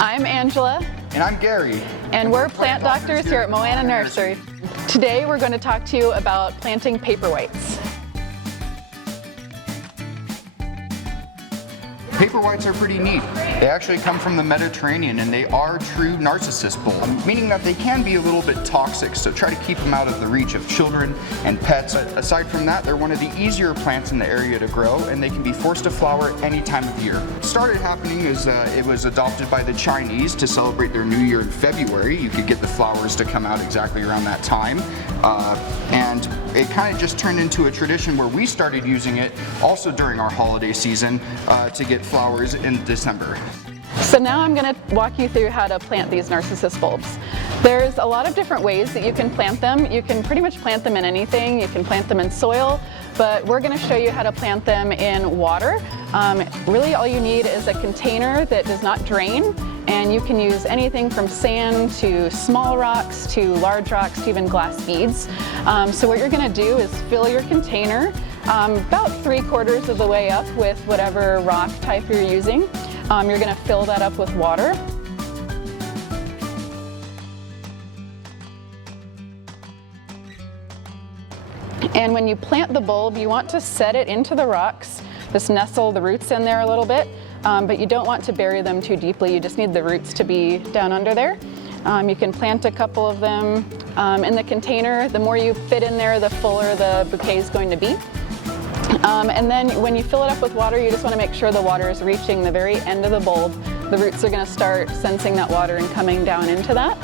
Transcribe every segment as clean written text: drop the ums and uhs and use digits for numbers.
I'm Angela. And I'm Gary. And we're plant doctors here at Moana Nursery. Today we're going to talk to you about planting Paperwhites. Paperwhites are pretty neat. They actually come from the Mediterranean and they are true Narcissus bulbs, meaning that they can be a little bit toxic, so try to keep them out of the reach of children and pets. But aside from that, they're one of the easier plants in the area to grow, and they can be forced to flower any time of year. What started happening is it was adopted by the Chinese to celebrate their New Year in February. You could get the flowers to come out exactly around that time. And it kind of just turned into a tradition where we started using it also during our holiday season to get flowers in December. So now I'm going to walk you through how to plant these Narcissus bulbs. There's a lot of different ways that you can plant them. You can pretty much plant them in anything. You can plant them in soil, but we're going to show you how to plant them in water. Really all you need is a container that does not drain, and you can use anything from sand to small rocks to large rocks to even glass beads. So what you're going to do is fill your container about 3/4 of the way up with whatever rock type you're using. You're going to fill that up with water. And when you plant the bulb, you want to set it into the rocks. Just nestle the roots in there a little bit, but you don't want to bury them too deeply. You just need the roots to be down under there. You can plant a couple of them in the container. The more you fit in there, the fuller the bouquet is going to be. And then when you fill it up with water, you just want to make sure the water is reaching the very end of the bulb. The roots are going to start sensing that water and coming down into that.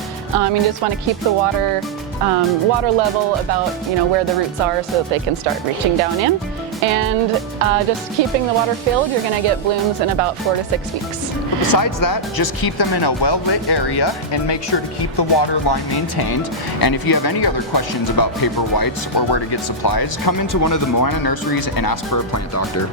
You just want to keep the water level about where the roots are so that they can start reaching down in. And just keeping the water filled, you're going to get blooms in about 4 to 6 weeks. Besides that, just keep them in a well-lit area and make sure to keep the water line maintained. And if you have any other questions about Paperwhites or where to get supplies, come into one of the Moana nurseries and ask for a plant doctor.